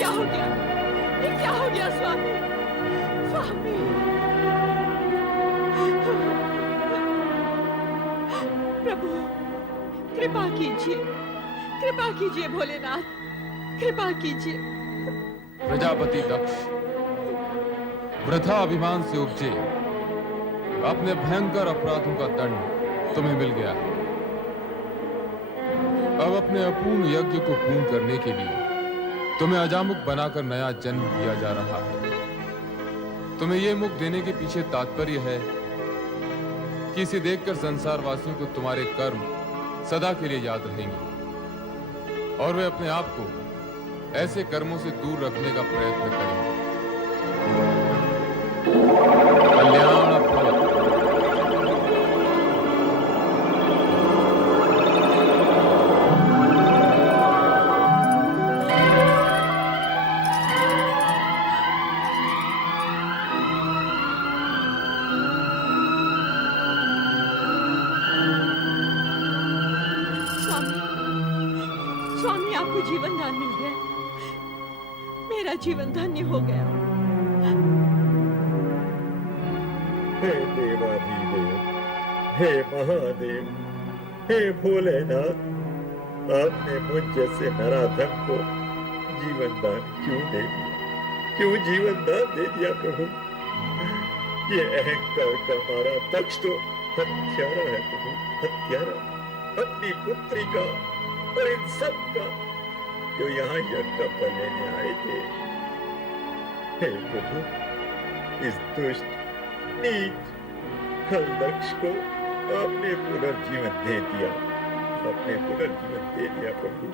क्या हो गया? ये क्या हो गया स्वामी? स्वामी, प्रभु कृपा कीजिए, कृपा कीजिए भोलेनाथ, कृपा कीजिए। प्रजापति दक्ष, वृथा अभिमान से उपजे अपने भयंकर अपराधों का दंड तुम्हें मिल गया है। अब अपने अपूर्ण यज्ञ को पूर्ण करने के लिए तुम्हें अजामुख बनाकर नया जन्म दिया जा रहा है। तुम्हें यह मुख देने के पीछे तात्पर्य है कि इसे देखकर संसार वासियों को तुम्हारे कर्म सदा के लिए याद रहेंगे और वे अपने आप को ऐसे कर्मों से दूर रखने का प्रयत्न करेंगे। कल्याण भवतु। स्वामी, आपको जीवन दान मिल गया, मेरा जीवन धन्य हो गया। हे देवाधिदेव, हे महादेव, हे भोलेनाथ, आपने मुझ जैसे नराधम को जीवन दान क्यों दे दिया? क्यों जीवन दान दे दिया प्रभु? ये अहंकार का मारा दक्ष तो हत्यारा है प्रभु, हत्यारा। अपनी पुत्री का और इन सब का जो यहाँ यज्ञ का फल लेने आए थे। हे प्रभु, इस दुष्ट नीच खल दक्ष को आपने पुनर्जीवन दे दिया, आपने पुनर्जीवन दे दिया प्रभु।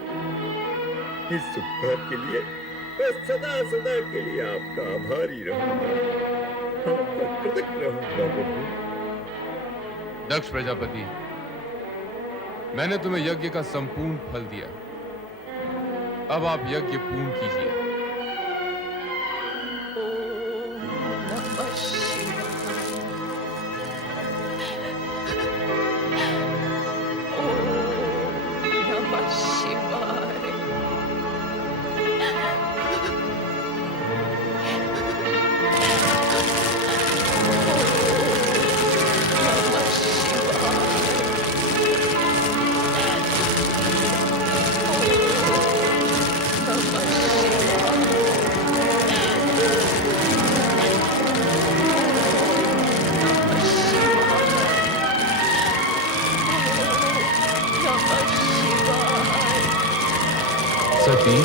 इस उपकार के लिए मैं सदा सदा के लिए आपका आभारी रहूंगा, आपका कृतज्ञ रहूंगा प्रभु। दक्ष प्रजापति, मैंने तुम्हें यज्ञ का संपूर्ण फल दिया। अब आप यज्ञ पूर्ण कीजिए। सती,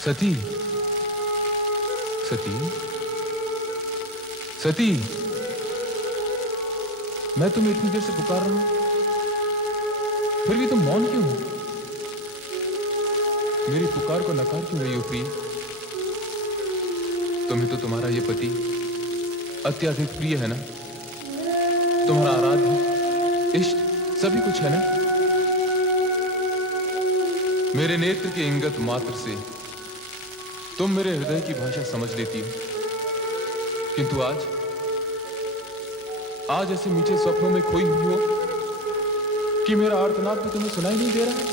सती, सती, सती, सती, मैं तुम्हें इतनी देर से पुकार रहा हूं, फिर भी तुम मौन क्यों हो? मेरी पुकार को नकार क्यों रही हो प्रिय? तुम्हें तो तुम्हारा ये पति अत्यधिक प्रिय है ना? तुम्हारा आराध्य इष्ट सभी कुछ है ना? मेरे नेत्र के इंगत मात्र से तुम मेरे हृदय की भाषा समझ लेती हो, किंतु आज ऐसे मीठे स्वप्नों में खोई हुई हो कि मेरा आर्तनाद भी तुम्हें सुनाई नहीं दे रहा है।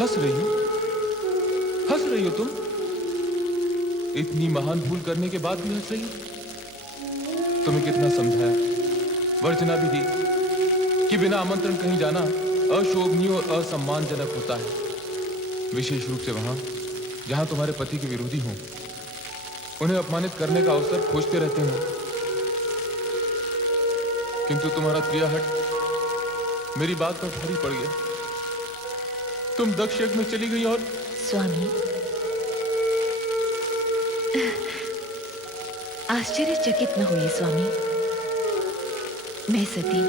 हंस रही हो तुम? इतनी महान भूल करने के बाद भी हंस रही हो? तुम्हें कितना समझाया, वर्जना भी दी कि बिना आमंत्रण कहीं जाना अशोभनीय और असम्मानजनक होता है, विशेष रूप से वहां जहां तुम्हारे पति के विरोधी हों, उन्हें अपमानित करने का अवसर खोजते रहते हो। किंतु तुम्हारा प्रिय हट मेरी बात पर भारी पड़ गया। तुम दक्ष यज्ञ में चली गई और स्वामी, आश्चर्यचकित न हुए स्वामी। मैं सती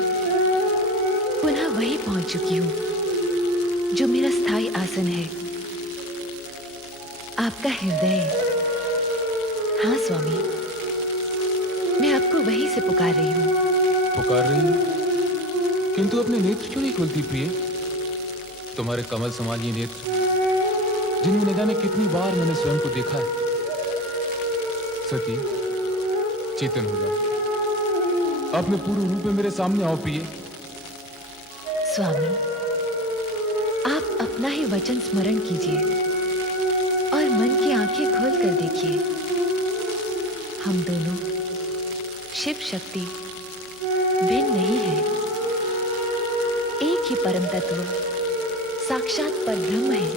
पुनः वहीं पहुंच चुकी हूं जो मेरा स्थायी आसन है, आपका हृदय। हाँ स्वामी, मैं आपको वहीं से पुकार रही हूं। पुकार रही हूं, किंतु अपने नेत्र क्यों नहीं खोलती प्रिय? तुम्हारे कमल समान ये नेत्र, जिनमें न जाने कितनी बार मैंने स्वयं को देखा है। सती, चेतन हो जाओ, अपने पूर्ण रूप में मेरे सामने आओ प्रिय। स्वामी, आप अपना ही वचन स्मरण कीजिए और मन की आंखें खोल कर देखिए। हम दोनों शिव शक्ति भिन्न नहीं है, एक ही परम तत्व साक्षात परब्रह्म है,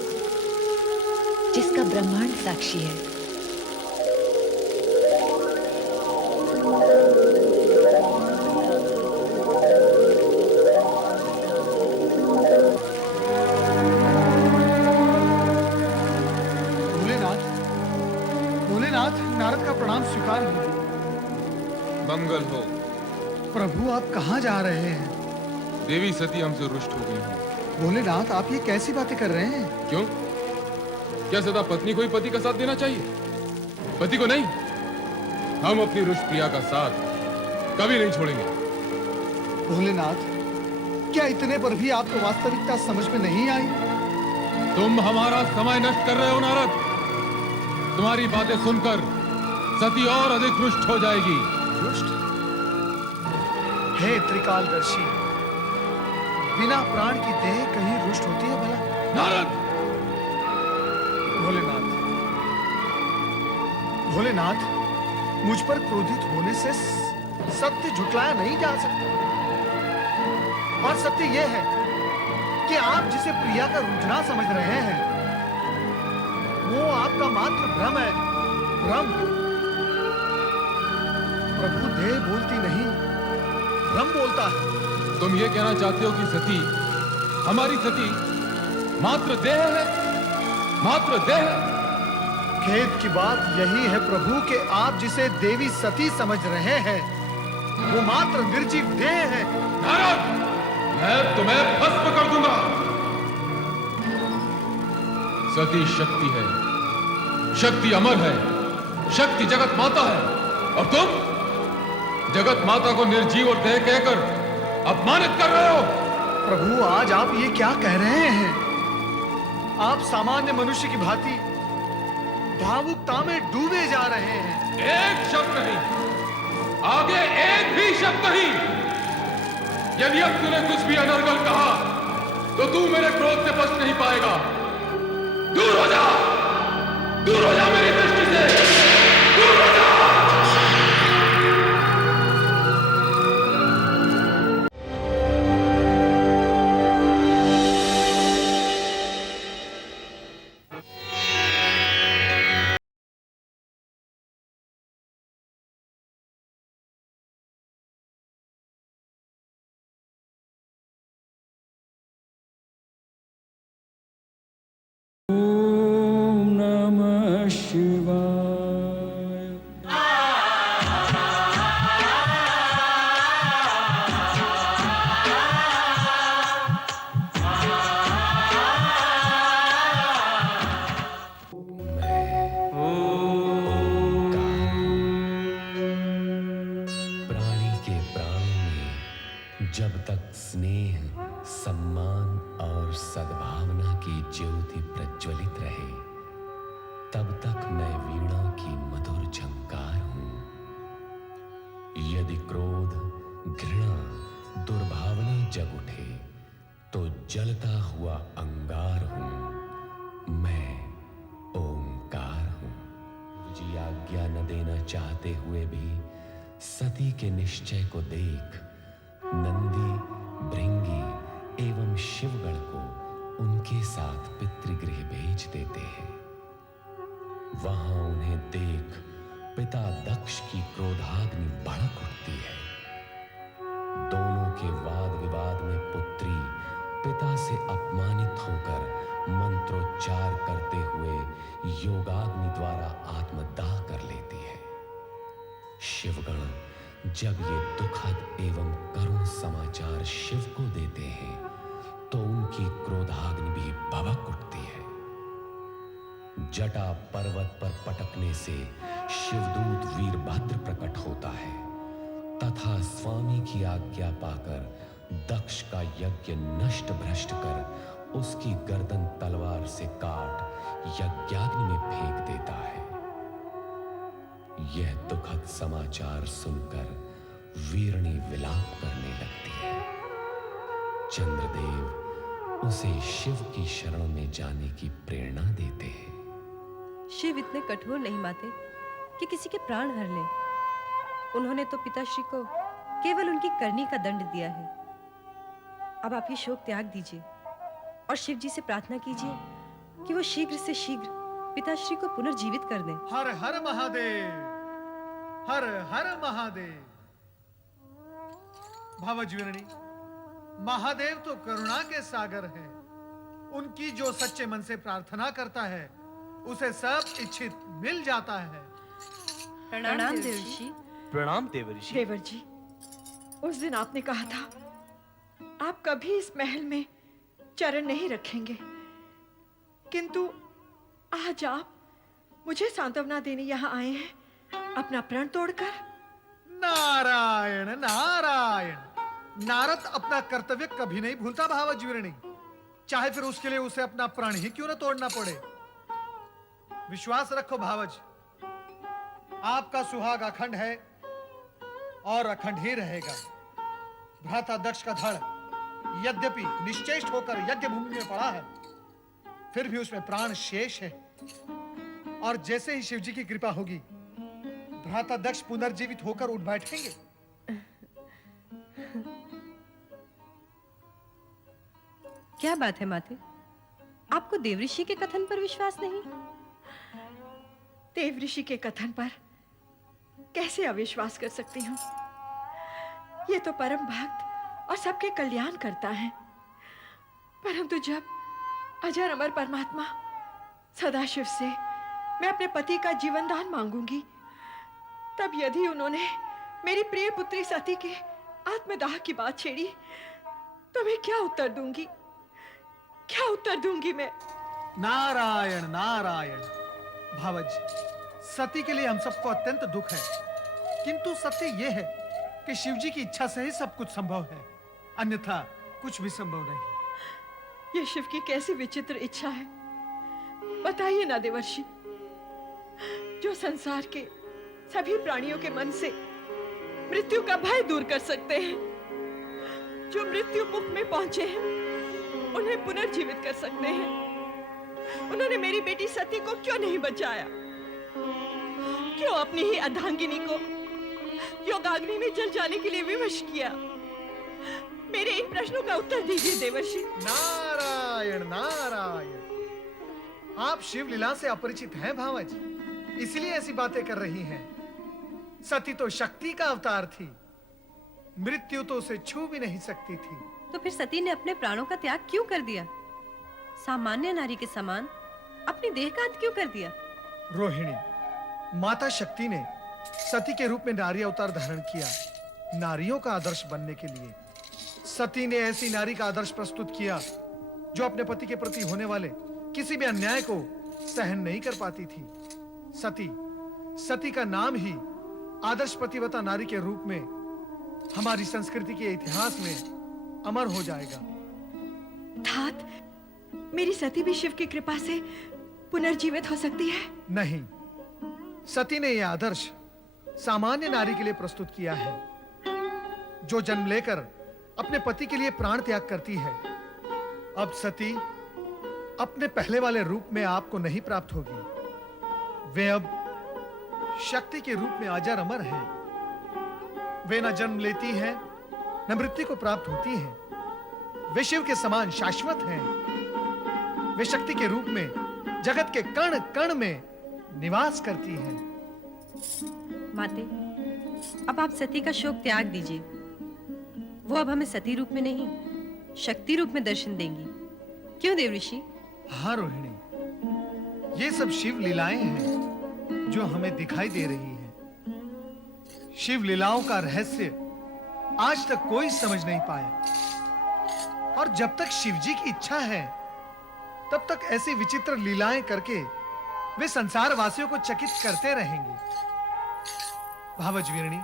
जिसका ब्रह्मांड साक्षी है। नारद का प्रणाम स्वीकार हो। मंगल हो। प्रभु, आप कहाँ जा रहे हैं? देवी सती हमसे रुष्ट हो गई है। भोलेनाथ, आप ये कैसी बातें कर रहे हैं? क्यों? क्या सदा पत्नी को ही पति का साथ देना चाहिए, पति को नहीं? हम अपनी रुष्ट प्रिया का साथ कभी नहीं छोड़ेंगे। भोलेनाथ, क्या इतने पर भी आपको वास्तविकता समझ में नहीं आई? तुम हमारा समय नष्ट कर रहे हो नारद। तुम्हारी बातें सुनकर सती और अधिक रुष्ट हो जाएगी। रुष्ट? हे त्रिकालदर्शी, बिना प्राण की देह कहीं रुष्ट होती है भला? नारद! भोलेनाथ, भोलेनाथ, मुझ पर क्रोधित होने से सत्य झुटलाया नहीं जा सकता। और सत्य यह है कि आप जिसे प्रिया का रूठना समझ रहे हैं, वो आपका मात्र भ्रम है। भ्रम। प्रभु देह बोलती नहीं, भ्रम बोलता है। तुम ये कहना चाहते हो कि सती, हमारी सती मात्र देह है? मात्र देह? खेद की बात यही है प्रभु कि आप जिसे देवी सती समझ रहे हैं, वो मात्र निर्जीव देह है। नारद, मैं तुम्हें भस्म कर दूंगा। सती शक्ति है, शक्ति अमर है, शक्ति जगत माता है, और तुम जगत माता को निर्जीव और देह कहकर अपमानित कर रहे हो। प्रभु, आज आप ये क्या कह रहे हैं? आप सामान्य मनुष्य की भांति भावुकता में डूबे जा रहे हैं। एक शब्द नहीं, आगे एक भी शब्द नहीं। यदि अब तूने कुछ भी अनर्गल कहा तो तू मेरे क्रोध से बच नहीं पाएगा। दूर हो जा, दूर हो जा मेरी दृष्टि से, दूर हो जा। जब तक स्नेह, सम्मान और सद्भावना की ज्योति प्रज्वलित रहे, तब तक मैं वीणा की मधुर झंकार हूं। यदि क्रोध, घृणा, दुर्भावना जग उठे तो जलता हुआ अंगार हूं। मैं ओंकार हूं। जी आज्ञा न देना चाहते हुए भी सती के निश्चय को देख नंदी, भृंगी एवं शिवगण को उनके साथ पितृगृह भेज देते हैं। वहां उन्हें देख पिता दक्ष की क्रोधाग्नि भड़क उठती है। दोनों के वाद विवाद में पुत्री पिता से अपमानित होकर जब ये दुखद एवं करुण समाचार शिव को देते हैं तो उनकी क्रोधाग्नि भी भभक उठती है। जटा पर्वत पर पटकने से शिवदूत वीरभद्र प्रकट होता है तथा स्वामी की आज्ञा पाकर दक्ष का यज्ञ नष्ट भ्रष्ट कर उसकी गर्दन तलवार से काट यज्ञाग्नि में फेंक देता है। यह दुखद समाचार सुनकर वीरणी विलाप करने लगती है। चंद्रदेव उसे शिव की शरण में जाने की प्रेरणा देते हैं। शिव इतने कठोर नहीं माते कि किसी के प्राण हर ले। उन्होंने तो पिताश्री को केवल उनकी करनी का दंड दिया है। अब आप ये शोक त्याग दीजिए और शिव जी से प्रार्थना कीजिए कि वो शीघ्र से शीघ्र पिताश्री को पुनर्जीवित कर दें। हर हर महादेव, हर हर महादेव। भावज्वीरणी, महादेव तो करुणा के सागर हैं। उनकी जो सच्चे मन से प्रार्थना करता है उसे सब इच्छित मिल जाता है। प्रणाम देवर्षि। प्रणाम देवर्षि। देवर जी, उस दिन आपने कहा था आप कभी इस महल में चरण नहीं रखेंगे, किंतु आज आप मुझे सांत्वना देने यहाँ आए हैं अपना प्रण तोड़कर। नारायण नारायण। नारद अपना कर्तव्य कभी नहीं भूलता भावज्वीरणी, चाहे फिर उसके लिए उसे अपना प्राण ही क्यों न तोड़ना पड़े। विश्वास रखो भावज, आपका सुहाग अखंड है और अखंड ही रहेगा। भ्राता दक्ष का धड़ यद्यपि निश्चेष्ट होकर यज्ञ भूमि में पड़ा है, फिर भी उसमें प्राण शेष है। और जैसे ही शिवजी की कृपा होगी भ्राता दक्ष पुनर्जीवित होकर उठ बैठेंगे। क्या बात है माते, आपको देवऋषि के कथन पर विश्वास नहीं? देव ऋषि के कथन पर कैसे अविश्वास कर सकती हूँ? ये तो परम भक्त और सबके कल्याण करता है। परंतु जब अजर अमर परमात्मा सदाशिव से मैं अपने पति का जीवन दान मांगूंगी, तब यदि उन्होंने मेरी प्रिय पुत्री सती के आत्मदाह की बात छेड़ी तो मैं क्या उत्तर दूंगी? क्या उत्तर दूंगी मैं? नारायण नारायण। भावज, सती के लिए हम सबको अत्यंत दुख है, किंतु सत्य यह है कि शिवजी की इच्छा से ही सब कुछ संभव है, अन्यथा कुछ भी संभव नहीं। ये शिव की कैसी विचित्र इच्छा है, बताइए ना देवर्षि। जो संसार के सभी प्राणियों के मन से मृत्यु का भय दूर कर सकते हैं, जो मृत्यु मुख में पहुंचे हैं उन्हें पुनर्जीवित कर सकते हैं, उन्होंने मेरी बेटी सती को क्यों नहीं बचाया? क्यों अपनी ही अर्धांगिनी को योगाग्नि में जल जाने के लिए विवश किया? मेरे इन प्रश्नों का उत्तर दीजिए देवर्षि। नारायण नारायण। आप शिव लीला से अपरिचित हैं भावज, इसलिए ऐसी बातें कर रही हैं। सती तो शक्ति का अवतार थी, मृत्यु तो उसे छू भी नहीं सकती थी। तो फिर सती ने अपने प्राणों का त्याग क्यों कर दिया? सामान्य नारी के समान अपनी देह का अंत क्यों कर दिया? रोहिणी, माता शक्ति ने सती के रूप में नारी अवतार धारण किया, नारियों का आदर्श बनने के लिए। सती ने ऐसी नारी का आदर्श प्रस्तुत किया जो अपने पति के प्रति होने वाले किसी भी अन्याय को सहन नहीं कर पाती थी। सती का नाम ही आदर्श पतिव्रता नारी के रूप में हमारी संस्कृति के इतिहास में अमर हो जाएगा। तात, मेरी सती भी शिव की कृपा से पुनर्जीवित हो सकती है? नहीं, सती ने यह आदर्श सामान्य नारी के लिए प्रस्तुत किया है, जो जन्म लेकर अपने पति के लिए प्राण त्याग करती है। अब सती अपने पहले वाले रूप में आपको नहीं प्राप्त होगी। वे अब शक्ति के रूप में अजर अमर हैं। वे न जन्म लेती हैं, न मृत्यु को प्राप्त होती हैं। वे शिव के समान शाश्वत हैं। वे शक्ति के रूप में जगत के कण कण में निवास करती हैं। माते, अब आप सती का शोक त्याग दीजिए। वो अब हमें सती रूप में नहीं, शक्ति रूप में दर्शन देंगी। क्यों देवऋषि? हाँ रोहिणी, ये सब शिव लीलाएं हैं जो हमें दिखाई दे रही हैं। शिव लीलाओं का रहस्य आज तक कोई समझ नहीं पाया, और जब तक शिव जी की इच्छा है तब तक ऐसी विचित्र लीलाएं करके वे संसार वासियों को चकित करते रहेंगे। भावज वीरणी,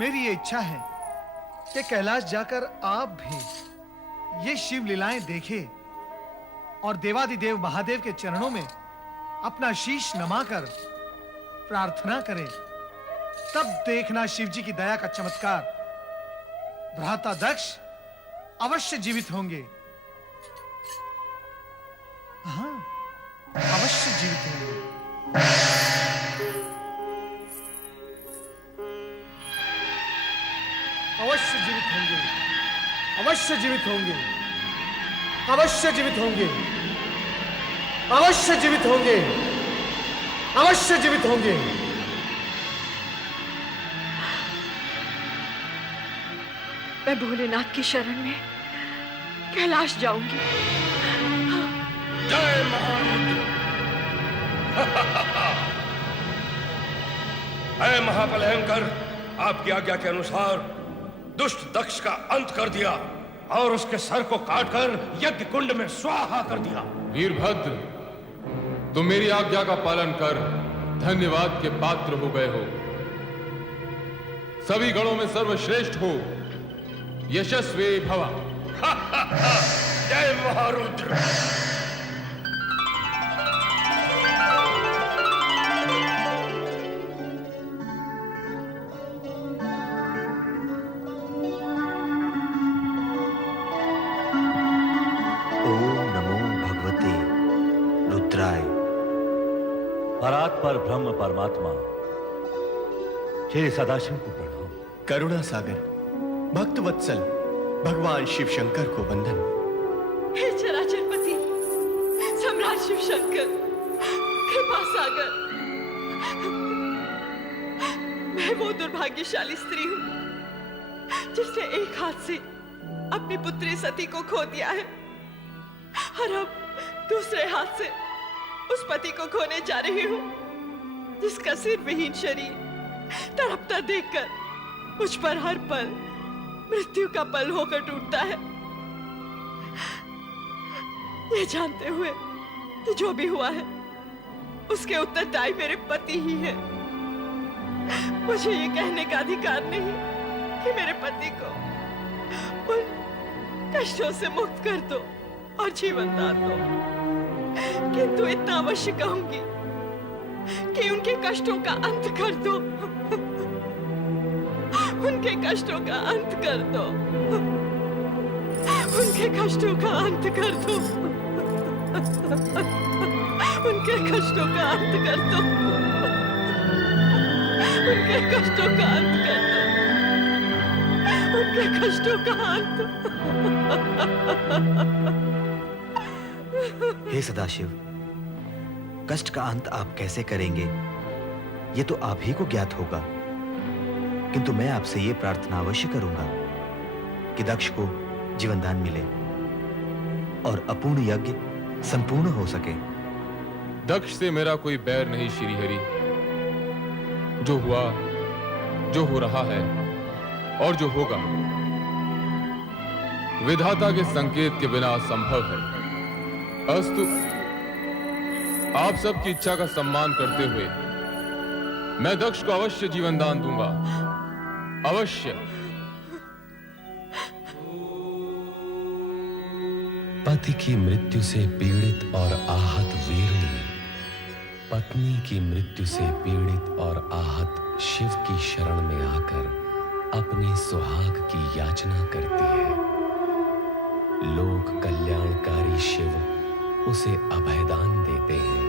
मेरी ये इच्छा है कि कैलाश जाकर आप भी ये शिव लीलाएं देखें और देवादिदेव महादेव के चरणों में अपना शीश नमाकर प्रार्थना करें। तब देखना शिव जी की दया का चमत्कार। भ्राता दक्ष अवश्य जीवित होंगे। हाँ, अवश्य जीवित होंगे। अवश्य जीवित होंगे। अवश्य जीवित होंगे। अवश्य जीवित होंगे। अवश्य जीवित होंगे। अवश्य जीवित होंगे। मैं भोलेनाथ की शरण में कैलाश जाऊंगी। जय महारुद्र। ऐ महाबलयंकर, आपकी आज्ञा के अनुसार दुष्ट दक्ष का अंत कर दिया और उसके सर को काटकर यज्ञ कुंड में स्वाहा कर दिया। वीरभद्र, तुम मेरी आज्ञा का पालन कर धन्यवाद के पात्र हो गए हो। सभी गणों में सर्वश्रेष्ठ हो, यशस्वी भवा। जय महारुद्र। ओम नमो भगवते रुद्राय। परात्पर ब्रह्म परमात्मा श्री सदाशिव को प्रणाम। करुणा सागर भक्त वत्सल भगवान शिव शंकर को वंदन। हे चराचरपति सम्राट शिव शंकर, कृपा सागर, मैं वो दुर्भाग्यशाली स्त्री हूं जिसने एक हाथ से अपनी पुत्री सती को खो दिया है और अब दूसरे हाथ से उस पति को खोने जा रही हूं जिसका सिर विहीन शरीर तड़पता देखकर मुझ पर हर पल मृत्यु का पल होकर टूटता है। ये जानते हुए कि जो भी हुआ है उसके उत्तरदायी मेरे पति ही है, मुझे ये कहने का अधिकार नहीं कि मेरे पति को उन कष्टों से मुक्त कर दो और जीवन दान दो, किंतु इतना अवश्य कहूंगी कि उनके कष्टों का अंत कर दो। उनके कष्टों का अंत कर दो। उनके कष्टों का अंत कर दो। उनके कष्टों का अंत कर दो। उनके कष्टों का अंत कर दो। उनके कष्टों का अंत। हे सदाशिव, कष्ट का अंत आप कैसे करेंगे ये तो आप ही को ज्ञात होगा, किंतु मैं आपसे ये प्रार्थना अवश्य करूंगा कि दक्ष को जीवनदान मिले और अपूर्ण यज्ञ संपूर्ण हो सके। दक्ष से मेरा कोई बैर नहीं श्री हरि। जो हुआ, जो हो रहा है और जो होगा विधाता के संकेत के बिना असंभव है। अस्तु, आप सबकी इच्छा का सम्मान करते हुए मैं दक्ष को अवश्य जीवन दान दूंगा, अवश्य। पति की मृत्यु से पीड़ित और आहत वीरणी पत्नी की मृत्यु से पीड़ित और आहत शिव की शरण में आकर अपने सुहाग की याचना करती है। लोक कल्याणकारी शिव उसे अभयदान देते हैं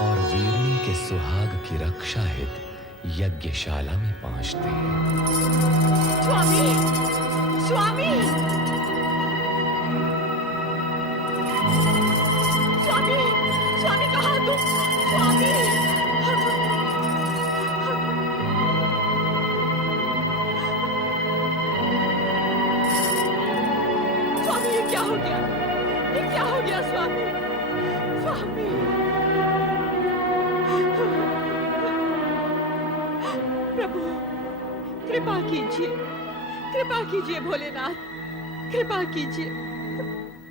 और वीरणी के सुहाग की रक्षा हित यज्ञशाला में पहुंचते हैं। स्वामी, स्वामी, स्वामी, स्वामी कहाँ तुम? स्वामी, स्वामी ये क्या हो गया? ये क्या हो गया स्वामी? स्वामी, प्रभु कृपा कीजिए भोलेनाथ, कृपा कीजिए।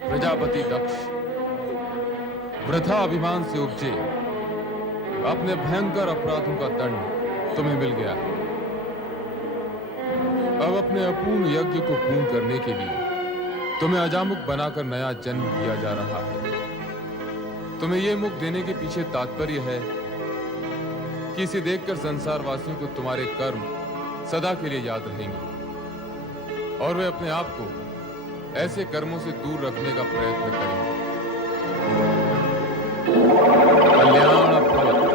प्रजापति दक्ष, वृथा अभिमान से उपजे अपने भयंकर अपराधों का दंड तुम्हें मिल गया है। अब अपने अपूर्ण यज्ञ को पूर्ण करने के लिए तुम्हें अजामुख बनाकर नया जन्म दिया जा रहा है। तुम्हें यह मुख देने के पीछे तात्पर्य है कि इसे देखकर संसार वासियों को तुम्हारे कर्म सदा के लिए याद रहेंगे और वे अपने आप को ऐसे कर्मों से दूर रखने का प्रयत्न करेंगे। कल्याण भवतु।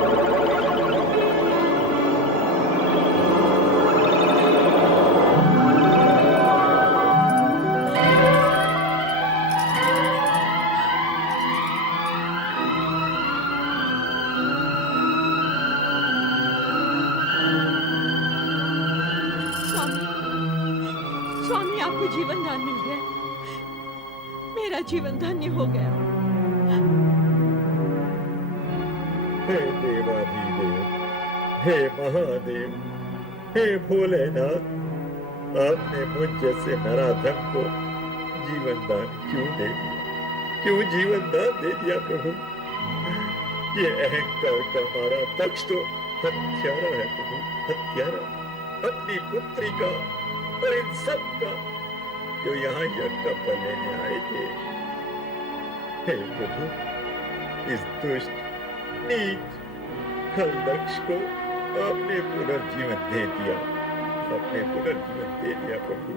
स्वामी आपको जीवन दान मिल गया, मेरा जीवन धन्य हो गया। हे देवाधिदेव, हे महादेव, हे भोलेनाथ, आपने मुझ जैसे नराधम को जीवन दान क्यों दे दिया? क्यों जीवन दान दे दिया प्रभु? ये अहंकार का मारा दक्ष तो हत्यारा है प्रभु, हत्यारा। अपनी पुत्री का और इन सब का जो यहाँ यज्ञ का फल लेने आए थे। हे प्रभु, इस दुष्ट नीच खल दक्ष को आपने पुनर्जीवन दे दिया, आपने पुनर्जीवन दे दिया प्रभु।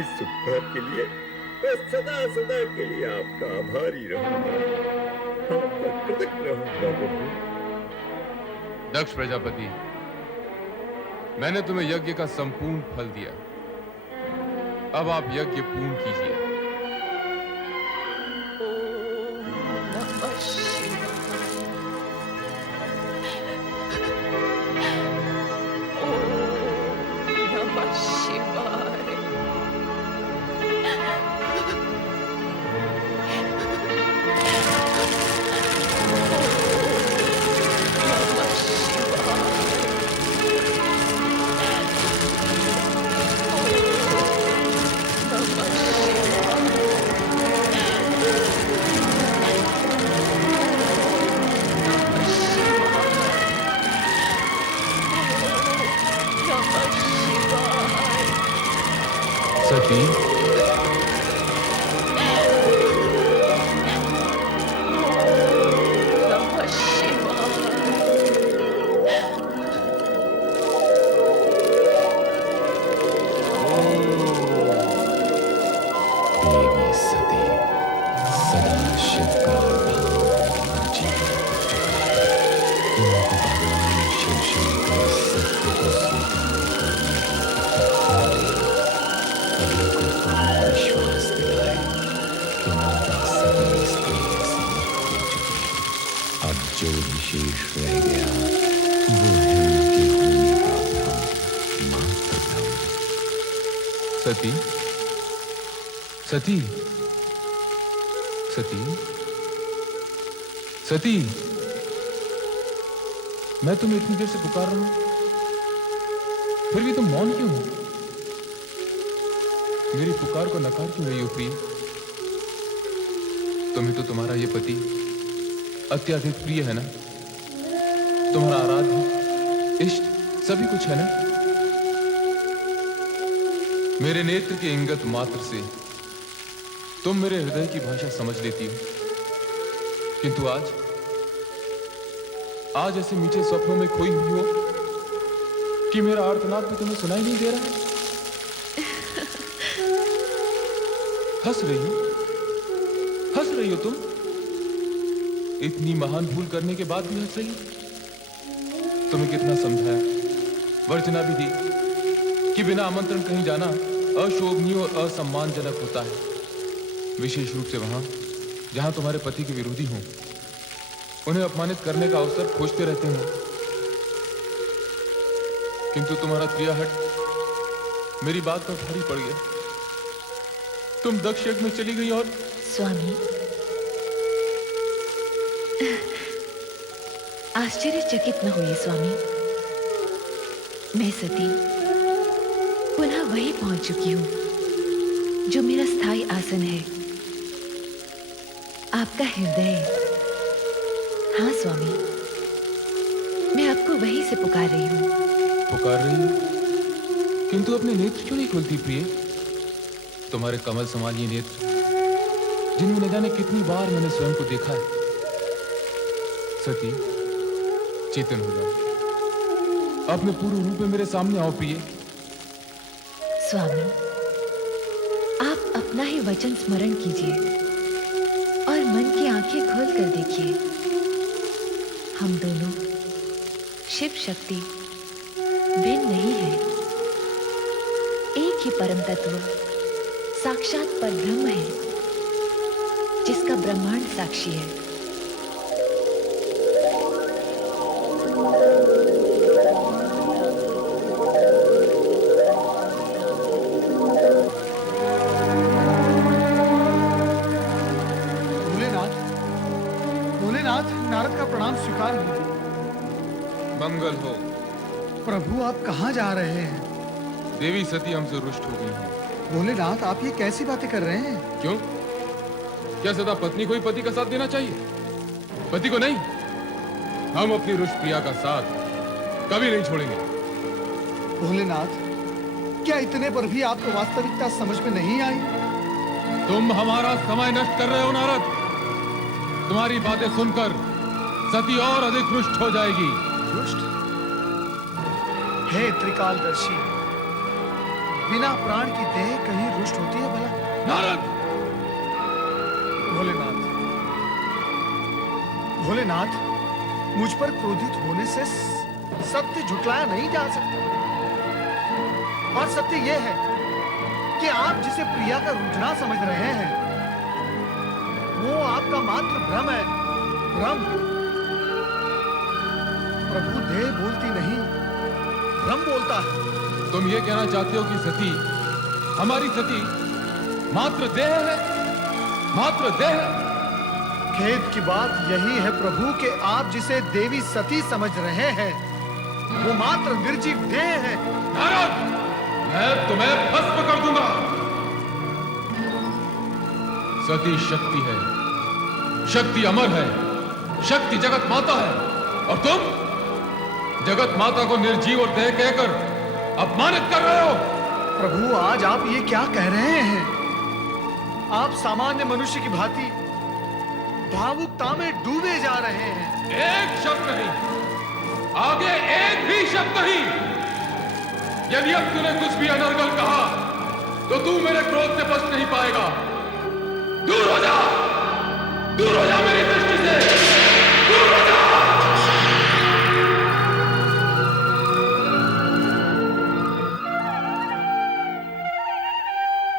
इस उपकार के लिए मैं सदा सदा के लिए आपका आभारी रहूंगा, आपका कृतज्ञ रहूंगा प्रभु। दक्ष प्रजापति, मैंने तुम्हें यज्ञ का संपूर्ण फल दिया, अब आप यज्ञ पूर्ण कीजिए। सती, देवी सती सदा शिव का धाम जीवन कर चुका है। तुमको भगवान शिव शंकर सत्य को स्वीकार करने की प्रतिज्ञा ले सभी को पूर्ण विश्वास दिलाए कि माता सती स्त्री से मुक्त हो चुकी है। अब जो विशेष रह गया वो है उनके होने का भ्रम, मात्र भ्रम। सती, सती, सती, सती, मैं तुम्हें इतनी देर से पुकार रहा हूं, फिर भी तुम मौन क्यों हो? मेरी पुकार को नकार क्यों रही हो प्रिय? तुम्हें तो तुम्हारा ये पति अत्यधिक प्रिय है ना? तुम्हारा आराध्य इष्ट सभी कुछ है ना? मेरे नेत्र के इंगत मात्र से तुम मेरे हृदय की भाषा समझ लेती हो, किंतु आज ऐसे मीठे स्वप्नों में खोई हुई हो कि मेरा आर्तनाद भी तुम्हें सुनाई नहीं दे रहा है। हंस रही हो तुम? इतनी महान भूल करने के बाद भी हंस रही हो? तुम्हें कितना समझाया, वर्जना भी दी कि बिना आमंत्रण कहीं जाना अशोभनीय और असम्मानजनक होता है, विशेष रूप से वहां जहां तुम्हारे पति के विरोधी हों, उन्हें अपमानित करने का अवसर खोजते रहते हो। किंतु तुम्हारा क्रियाहट मेरी बात पर भारी पड़ गया। तुम दक्ष यज्ञ में चली गई और स्वामी, आश्चर्यचकित न होइए स्वामी। मैं सती पुनः वहीं पहुंच चुकी हूं जो मेरा स्थायी आसन है, आपका हृदय। हाँ स्वामी, मैं आपको वहीं से पुकार रही हूं। पुकार रही हो, किंतु अपने नेत्र क्यों नहीं खोलती प्रिय? तुम्हारे कमल समान ये नेत्र, जिनमें न जाने कितनी बार मैंने स्वयं को देखा है। सती, चेतन हो जाओ, अपने पूर्ण रूप में मेरे सामने आओ प्रिय। स्वामी, आप अपना ही वचन स्मरण कीजिए और मन की आंखें खोल कर देखिए। हम दोनों शिव शक्ति भिन्न नहीं है, एक ही परम तत्व साक्षात परब्रह्म है, जिसका ब्रह्मांड साक्षी है। भोलेनाथ, नारद का प्रणाम स्वीकार हो। मंगल हो। प्रभु, आप कहाँ जा रहे हैं? देवी सती हमसे रुष्ट हो गई है। भोलेनाथ, आप ये कैसी बातें कर रहे हैं? क्यों? क्या सदा पत्नी को ही पति का साथ देना चाहिए, पति को नहीं? हम अपनी रुष्ट प्रिया का साथ कभी नहीं छोड़ेंगे। भोलेनाथ, क्या इतने पर भी आपको वास्तविकता समझ में नहीं आई? तुम हमारा समय नष्ट कर रहे हो नारद। तुम्हारी बातें सुनकर सती और अधिक रुष्ट हो जाएगी। रुष्ट? हे त्रिकालदर्शी, बिना प्राण की देह कहीं रुष्ट होती है भला? नारद! भोलेनाथ, भोलेनाथ, मुझ पर क्रोधित होने से सत्य झुटलाया नहीं जा सकता। और सत्य यह है कि आप जिसे प्रिया का रूठना समझ रहे हैं, वो आपका मात्र भ्रम है। भ्रम। प्रभु देह बोलती नहीं, भ्रम बोलता है। तुम ये कहना चाहते हो कि सती, हमारी सती मात्र देह है? मात्र देह? खेद की बात यही है प्रभु कि आप जिसे देवी सती समझ रहे हैं, वो मात्र निर्जीव देह है। नारद, मैं तुम्हें भस्म कर दूंगा। सती शक्ति है, शक्ति अमर है, शक्ति जगत माता है, और तुम जगत माता को निर्जीव और देह कहकर अपमानित कर रहे हो। प्रभु, आज आप ये क्या कह रहे हैं? आप सामान्य मनुष्य की भांति भावुकता में डूबे जा रहे हैं। एक शब्द नहीं, आगे एक भी शब्द नहीं। यदि अब तूने कुछ भी अनर्गल कहा तो तू मेरे क्रोध से बच नहीं पाएगा। दूर हो जा, दूर हो जा मेरी दृष्टि से, दूर हो जा।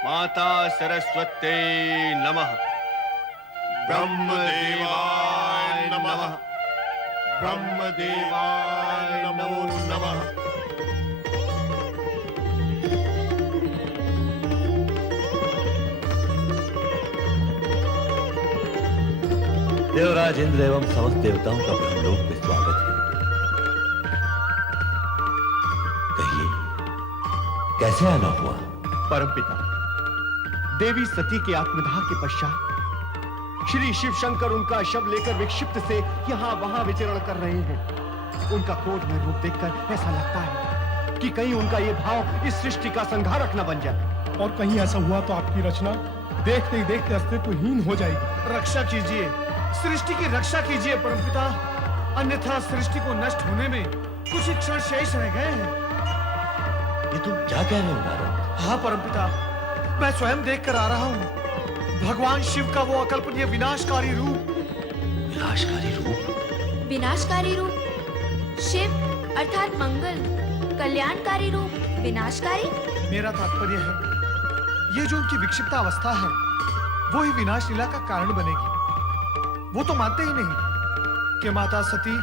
माता सरस्वती नमः। ब्रह्मदेवाय नमः। ब्रह्मदेवाय नमो नमः। देवराज इंद्र एवं समस्त देवताओं का ब्रह्मलोक में स्वागत है। कहिए, कैसे आना हुआ? परमपिता, देवी सती के आत्मदाह के पश्चात श्री शिव शंकर उनका शव लेकर विक्षिप्त से यहाँ वहां विचरण कर रहे हैं। उनका क्रोधमय रूप देखकर ऐसा लगता है कि कहीं उनका ये भाव इस सृष्टि का संहारक न बन जाए। और कहीं ऐसा हुआ तो आपकी रचना देखते ही देखते अस्तित्वहीन हो जाएगी। रक्षा कीजिए, सृष्टि की रक्षा कीजिए परमपिता, अन्यथा सृष्टि को नष्ट होने में कुछ ही क्षण शेष रह गए हैं। ये तुम क्या कह रहे हो नारद? हाँ परमपिता, मैं स्वयं देख कर आ रहा हूँ भगवान शिव का वो अकल्पनीय विनाशकारी रूप। विनाशकारी रूप? विनाशकारी रूप? शिव अर्थात मंगल, कल्याणकारी रूप विनाशकारी? मेरा तात्पर्य है, ये जो उनकी विक्षिप्त अवस्था है, वो ही विनाश लीला का कारण बनेगी। वो तो मानते ही नहीं कि माता सती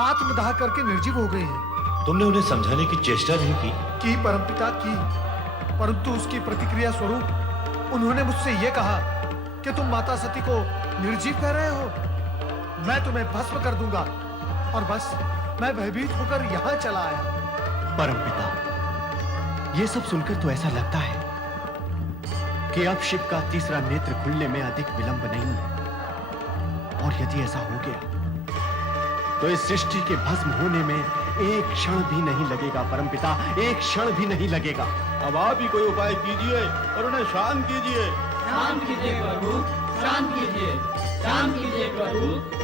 आत्मदाह करके निर्जीव हो गई है। तुमने उन्हें समझाने की चेष्टा नहीं की? परमपिता की, परंतु उसकी प्रतिक्रिया स्वरूप उन्होंने मुझसे ये कहा कि तुम माता सती को निर्जीव कह रहे हो, मैं तुम्हें भस्म कर दूंगा। और बस मैं भयभीत होकर यहाँ चला आया। परमपिता, ये सब सुनकर तो ऐसा लगता है कि अब शिव का तीसरा नेत्र खुलने में अधिक विलंब नहीं है। और यदि ऐसा हो गया तो इस सृष्टि के भस्म होने में एक क्षण भी नहीं लगेगा परमपिता, एक क्षण भी नहीं लगेगा। अब आप ही कोई उपाय कीजिए और उन्हें शांत कीजिए। शांत कीजिए प्रभु, शांत कीजिए, शांत कीजिए प्रभु,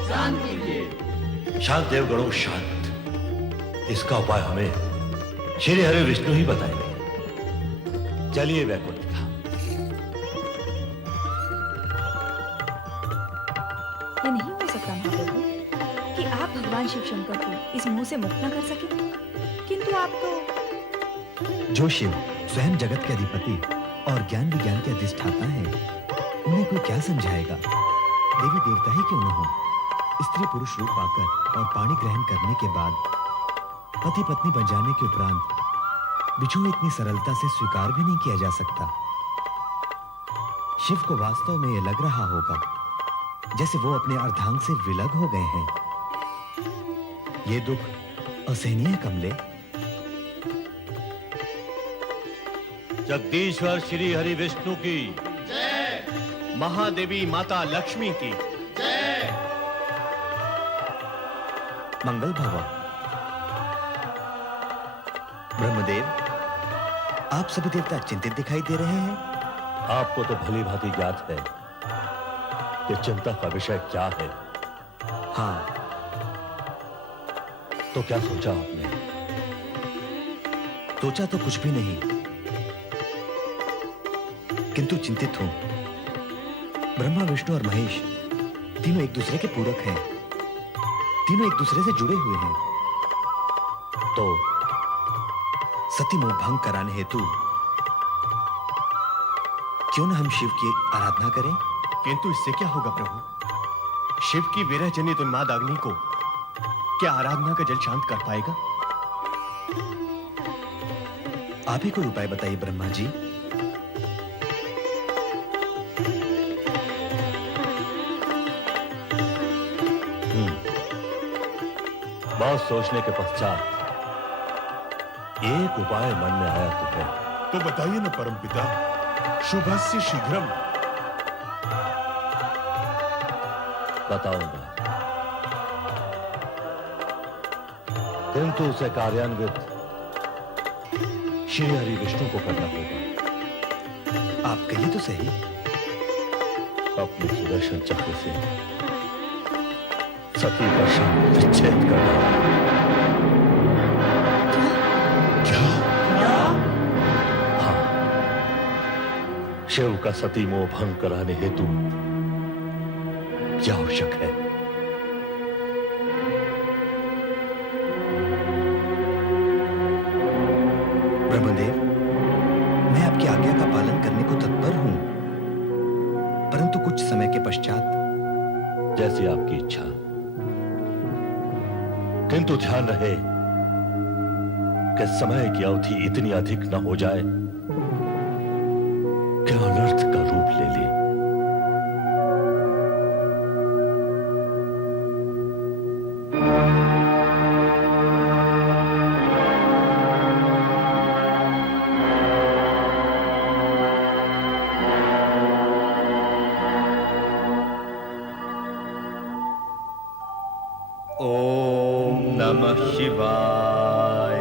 शांत कीजिए। शांत देव गणों, शांत। इसका उपाय हमें श्री हरि विष्णु ही बताएंगे। चलिए वैकुंठ धाम। ये नहीं हो सकता महाप्रभु कि आप भगवान शिव शंकर को इस मुंह से मुक्त न कर सके, किंतु आप तो जो शिव स्वयं जगत के अधिपति और ज्ञान विज्ञान के अधिष्ठाता है, उन्हें कोई क्या समझाएगा? देवी देवता ही क्यों न हो, स्त्री पुरुष रूप पाकर और पाणी ग्रहण करने के बाद पति पत्नी बन जाने के उपरांत बिछोह इतनी सरलता से स्वीकार भी नहीं किया जा सकता। शिव को वास्तव में यह लग रहा होगा जैसे वो अपने अर्धांग से विलग हो गए हैं। ये दुख असहनीय है कमले। जगदीश्वर श्री हरि विष्णु की जय। महादेवी माता लक्ष्मी की जय। मंगल भव। ब्रह्मदेव, आप सभी देवता चिंतित दिखाई दे रहे हैं। आपको तो भली भांति ज्ञात है कि चिंता का विषय क्या है। हाँ, तो क्या सोचा आपने? सोचा तो कुछ भी नहीं, किंतु चिंतित हूं। ब्रह्मा, विष्णु और महेश तीनों एक दूसरे के पूरक हैं, तीनों एक दूसरे से जुड़े हुए हैं। तो सती मोह भंग कराने हेतु क्यों न हम शिव की आराधना करें? किंतु इससे क्या होगा प्रभु? शिव की विरह जनित उन्माद अग्नि को क्या आराधना का जल शांत कर पाएगा? आप ही कोई उपाय बताइए ब्रह्मा जी। बहुत सोचने के पश्चात एक उपाय मन में आया तुम्हें। तो बताइए ना परमपिता, शुभस्य शीघ्रम। बताऊंगा, किंतु उसे कार्यान्वित श्री हरि विष्णु को करना होगा। आप कहिए तो सही। अपने सुदर्शन चक्र से सती का शव विच्छेद करना। क्या? हाँ, शिव का सती मोह भंग कराने हेतु क्या आवश्यक है? ब्रह्मदेव, मैं आपकी आज्ञा का पालन करने को तत्पर हूं, परंतु कुछ समय के पश्चात। जैसी आपकी इच्छा, किंतु ध्यान रहे कि समय की अवधि इतनी अधिक न हो जाए कि अनर्थ का रूप ले ले। ओम नमः शिवाय।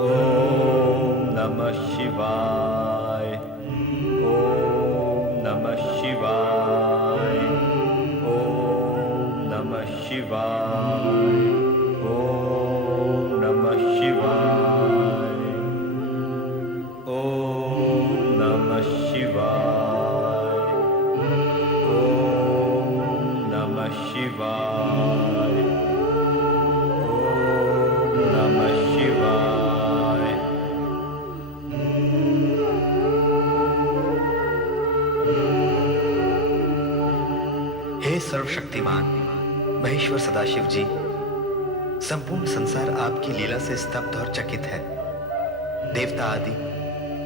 ओम नमः शिवाय। ओम नमः शिवाय। ओम नमः शिवाय। ओम नमः शिवाय। ओम नमः शिवाय। ओम नमः शिवाय। नमः शिवाय। हे सर्वशक्तिमान महेश्वर सदाशिव जी, संपूर्ण संसार आपकी लीला से स्तब्ध और चकित है। देवता आदि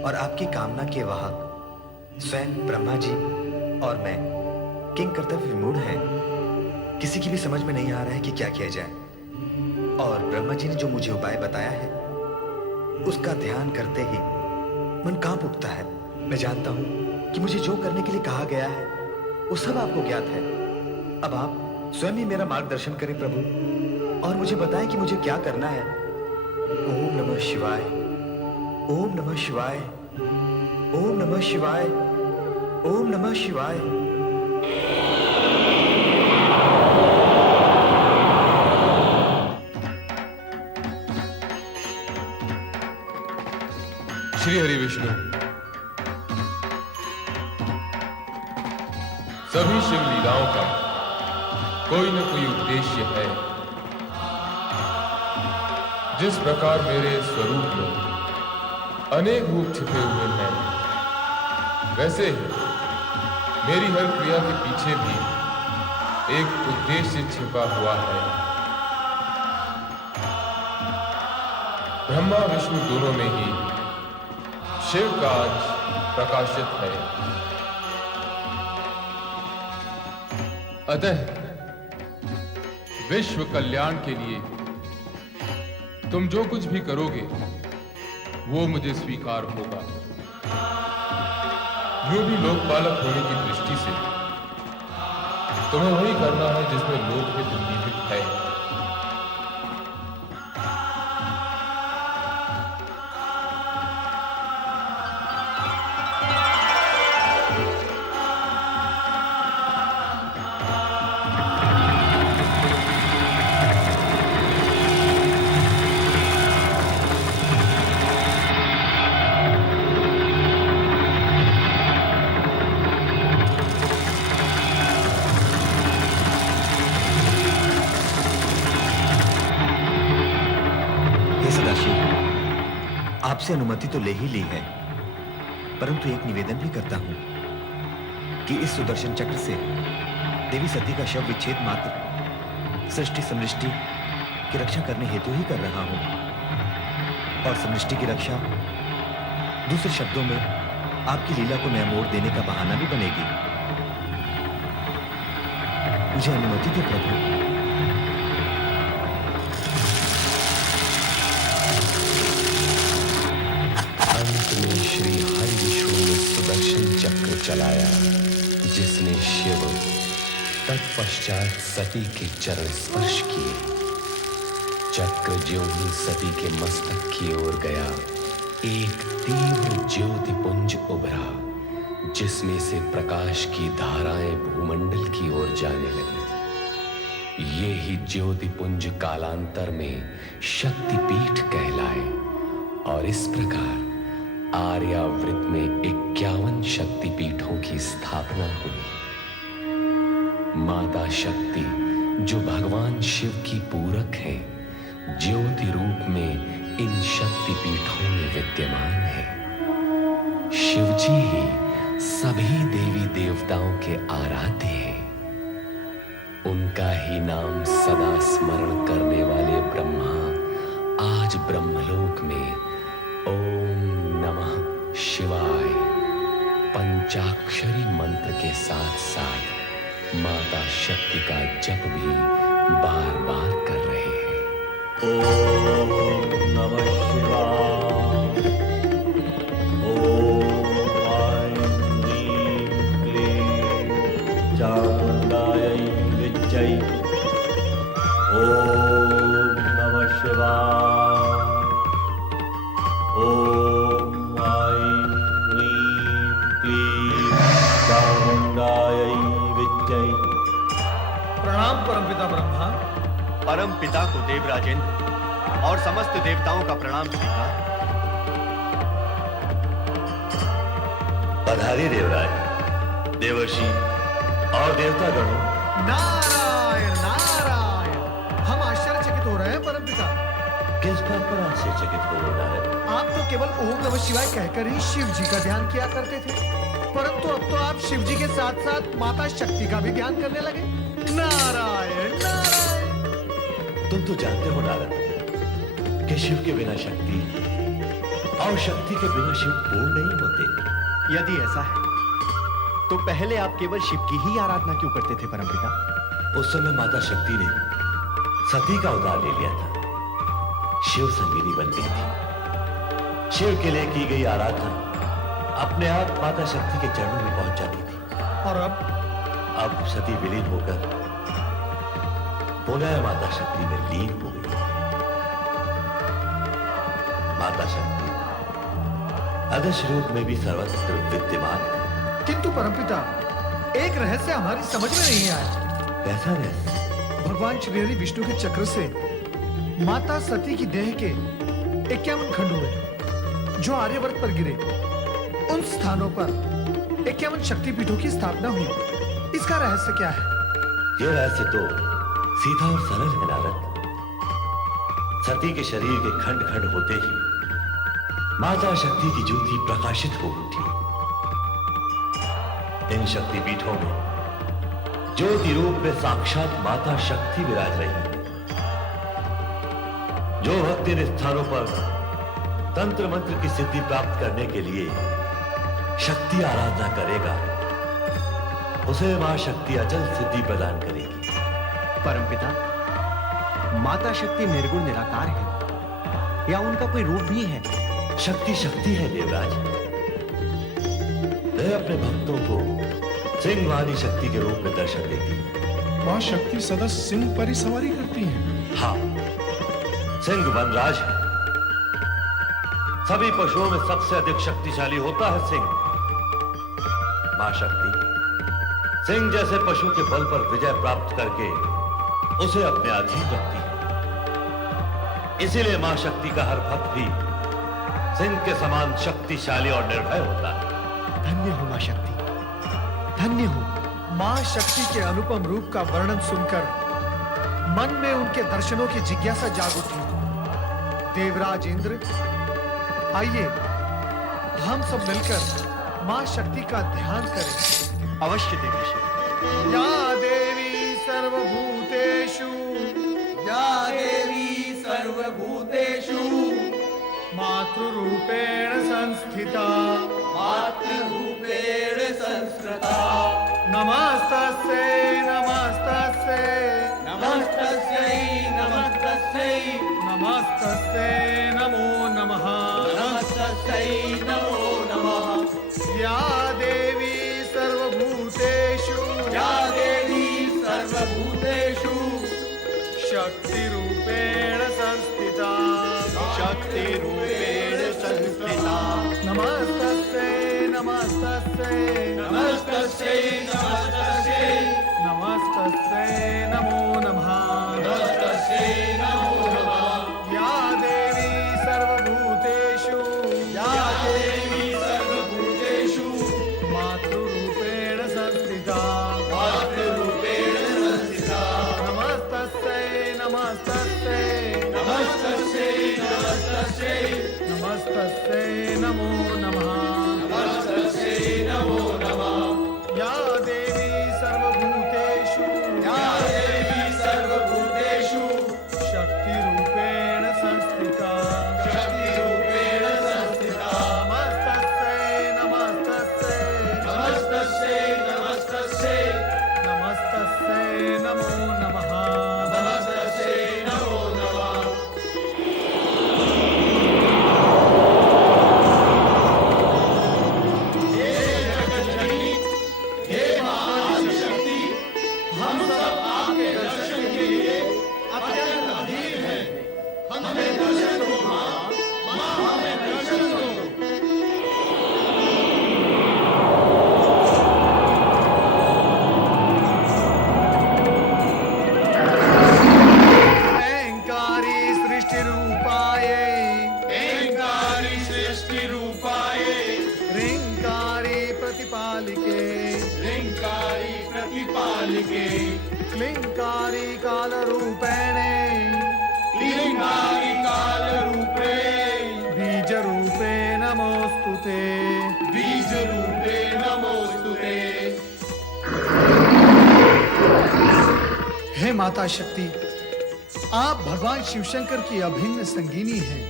और आपकी कामना के वाहक स्वयं ब्रह्मा जी और मैं किंग कर्तव्य विमूढ़ हैं। किसी की भी समझ में नहीं आ रहा है कि क्या किया जाए। और ब्रह्मा जी ने जो मुझे उपाय बताया है उसका ध्यान करते ही मन कांप उठता है। मैं जानता हूं कि मुझे जो करने के लिए कहा गया है वो सब आपको ज्ञात है। अब आप स्वयं ही मेरा मार्गदर्शन करें प्रभु, और मुझे बताएं कि मुझे क्या करना है। ओम नमः शिवाय, ओम नमः शिवाय, ओम नमः शिवाय, ओम नमः शिवाय। श्री हरि विष्णु, सभी शिव लीलाओं का कोई न कोई उद्देश्य है। जिस प्रकार मेरे स्वरूप में अनेक रूप छिपे हुए हैं, वैसे ही मेरी हर क्रिया के पीछे भी एक उद्देश्य छिपा हुआ है। ब्रह्मा विष्णु दोनों में ही शिव का आज प्रकाशित है। अतः विश्व कल्याण के लिए तुम जो कुछ भी करोगे वो मुझे स्वीकार होगा। यूं भी लोकपालक होने की दृष्टि से तुम्हें वही करना है जिसमें लोकहित निहित है। आपसे अनुमति तो ले ही ली है, परंतु एक निवेदन भी करता हूं कि इस सुदर्शन चक्र से देवी सती का शव विच्छेद मात्र सृष्टि समृष्टि की रक्षा करने हेतु ही कर रहा हूं, और समृष्टि की रक्षा दूसरे शब्दों में आपकी लीला को नया मोड़ देने का बहाना भी बनेगी। मुझे अनुमति दे प्रभु। श्री हरि विष्णु ने सुदर्शन चक्र चलाया, जिसने शिव तत्पश्चात सती के चरण स्पर्श किए। चक्र ज्यों ही सती के मस्तक की ओर गया, एक तीव्र ज्योति पुंज उभरा, जिसमें से प्रकाश की धाराएं भूमंडल की ओर जाने लगी। ये ही ज्योति पुंज कालांतर में शक्तिपीठ कहलाए, और इस प्रकार आर्यावृत में 51 शक्तिपीठों की स्थापना हुई। माता शक्ति, जो भगवान शिव की पूरक है, ज्योति रूप में इन शक्तिपीठों में विद्यमान है। शिवजी ही सभी देवी देवताओं के आराध्य हैं। उनका ही नाम सदा स्मरण करने वाले ब्रह्मा आज ब्रह्मलोक में ओम नमः शिवाय पंचाक्षरी मंत्र के साथ साथ माता शक्ति का जप भी बार बार कर रहे हैं। ओम नमः शिवाय, ओम ऐं ह्रीं क्लीं चामुण्डायै विद्यै, ओम नमः शिवाय, ओम ऐं ह्रीं क्लीं चामुण्डायै विद्यै। प्रणाम परमपिता ब्रह्मा। परम पिता को देवराजेंद्र और समस्त देवताओं का प्रणाम स्वीकार। पधारी देवराज, देवर्षि और देवतागणों। नारायण नारायण, हम आश्चर्यचकित हो रहे हैं परमपिता। किस बात पर आश्चर्यचकित हो रहा है? आप तो केवल ओम नमः शिवाय कहकर ही शिव जी का ध्यान किया करते थे, परंतु अब तो आप शिव जी के साथ साथ माता शक्ति का भी ध्यान करने लगे। नारायण नारायण। तुम तो जानते हो नारद कि शिव के बिना शक्ति और शक्ति के बिना शिव पूर्ण नहीं होते। यदि ऐसा है तो पहले आप केवल शिव की ही आराधना क्यों करते थे परमपिता? उस समय माता शक्ति ने सती का अवतार ले लिया था, शिव संगिनी बन गई थी। शिव के लिए की गई आराधना अपने आप माता शक्ति के चरणों में पहुंच जाती थी। और अब सती विलीन होकर पुनः माता शक्ति में लीन हो गई। माता शक्ति अदृश्य रूप में भी सर्वत्र विद्यमान है। किंतु परमपिता, एक रहस्य हमारी समझ में नहीं आया। कैसा रहस्य? भगवान श्री हरि विष्णु के चक्र से माता सती की देह के 51 खंड हुए जो आर्यवर्त पर गिरे। उन स्थानों पर 51 शक्तिपीठों की स्थापना हुई। इसका रहस्य क्या है? यह रहस्य तो सीधा और सरल है नारद। सती के शरीर के खंड खंड होते ही माता शक्ति की ज्योति प्रकाशित हो उठी। इन शक्तिपीठों में ज्योति रूप में साक्षात माता शक्ति विराज रही है। जो भक्त इन स्थानों पर तंत्र मंत्र की सिद्धि प्राप्त करने के लिए शक्ति आराधना करेगा, उसे मां शक्ति अचल सिद्धि प्रदान करेगी। परमपिता, माता शक्ति निर्गुण निराकार है या उनका कोई रूप भी है? शक्ति शक्ति है देवराज। वह अपने भक्तों को सिंह वाली शक्ति के रूप में दर्शन देती है। माँ शक्ति सदा सिंह पर ही सवारी करती है। हाँ, सिंह वनराज है। सभी पशुओं में सबसे अधिक शक्तिशाली होता है सिंह। मां शक्ति सिंह जैसे पशु के बल पर विजय प्राप्त करके उसे अपने अधीन रखती है। इसीलिए मां शक्ति का हर भक्त भी सिंह के समान शक्तिशाली और निर्भय होता है। धन्य हो मां शक्ति, धन्य हो। मां शक्ति के अनुपम रूप का वर्णन सुनकर मन में उनके दर्शनों की जिज्ञासा जाग उठी। देवराज इंद्र, आइए हम सब मिलकर मां शक्ति का ध्यान करें। अवश्य देवी। या देवी सर्वभूतेषु, या देवी सर्वभूतेषु मातृरूपेण संस्थिता, मातृरूपेण संस्कृता। नमस्तस्यै नमस्तस्यै नमस्तस्यै नमस्तस्यै नमस्तस्यै नमो नमः नमस्तस्यै नमो नमः। या देवी सर्वभूतेषु, या देवी सर्वभूतेषु शक्तिरूपेण संस्थिता, शक्तिरूपेण संस्थिता। नमस्तस्यै नमस्तस्यै नमस्तस्यै नमस्तस्यै नमस्तस्यै नमो नमः नमस्तस्यै नमो नमः। या देवी सर्वभूतेषु, या देवी सर्वभूतेषु मातृरूपेण संस्थिता, मातृरूपेण संस्थिता। नमस्तस्यै नमस्तस्यै नमस्तस्यै नमस्तस्यै नमस्तस्यै नमो नमः नमस्तस्यै नमो नमः। या देवी सर्वभूतेषु, या देवी सर्वभूतेषु शक्तिरूपेण संस्थिता, शक्तिरूपेण संस्थिता। नमस्तस्यै नमस्तस्यै नमस्तस्यै नमस्तस्यै नमस्तस्यै नमो नमः नमस्तस्यै नमो नमः। हे जगज्जननी, हे महाशक्ति, हम सब आपके दर्शन के लिए अत्यंत अधीर हैं। हमें दर्शन दो माँ, माँ हमें दर्शन दो। ऐङ्कारी सृष्टिरूपायै, ऐङ्कारी सृष्टिरूपायै, ह्रीङ्कारी प्रतिपालिके, ह्रीङ्कारी प्रतिपालिके, क्लीङ्कारी कालरूपेणे, क्लीङ्कारी कालरूपे, बीजरूपे नमोऽस्तुते। बीजरूपे नमोस्तुते। हे माता शक्ति, आप भगवान शिवशंकर की अभिन्न संगिनी हैं।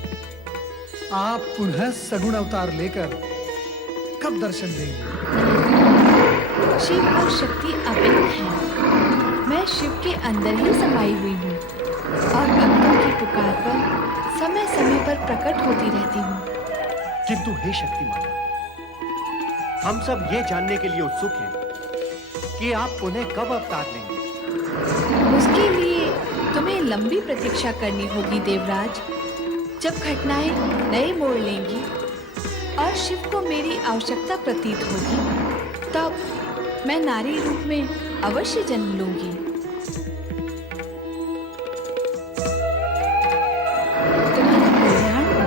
आप पुनः सगुण अवतार लेकर कब दर्शन देंगे? शिव और शक्ति अभिन्न है। मैं शिव के अंदर ही समाई हुई हूँ और भक्तों की पुकार पर समय समय पर प्रकट होती रहती हूँ। किंतु हे शक्ति माता, हम सब ये जानने के लिए उत्सुक हैं कि आप पुनः कब अवतार लेंगे। उसके लिए तुम्हें लंबी प्रतीक्षा करनी होगी देवराज। जब घटनाएं नए मोड़ लेंगी और शिव को मेरी आवश्यकता प्रतीत होगी, तब मैं नारी रूप में अवश्य जन्म लूंगी। तुम्हारा कल्याण हो।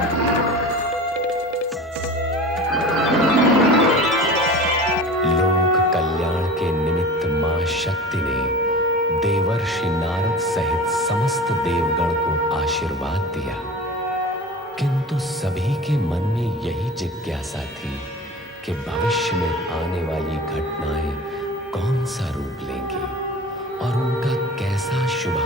लोक कल्याण के निमित्त मां शक्ति ने देवर्षि नारद सहित समस्त देवगण को आशीर्वाद दिया, किंतु सभी के मन में यही जिज्ञासा थी कि भविष्य में आने वाली घटनाएं कौन सा रूप लेंगी और उनका कैसा शुभ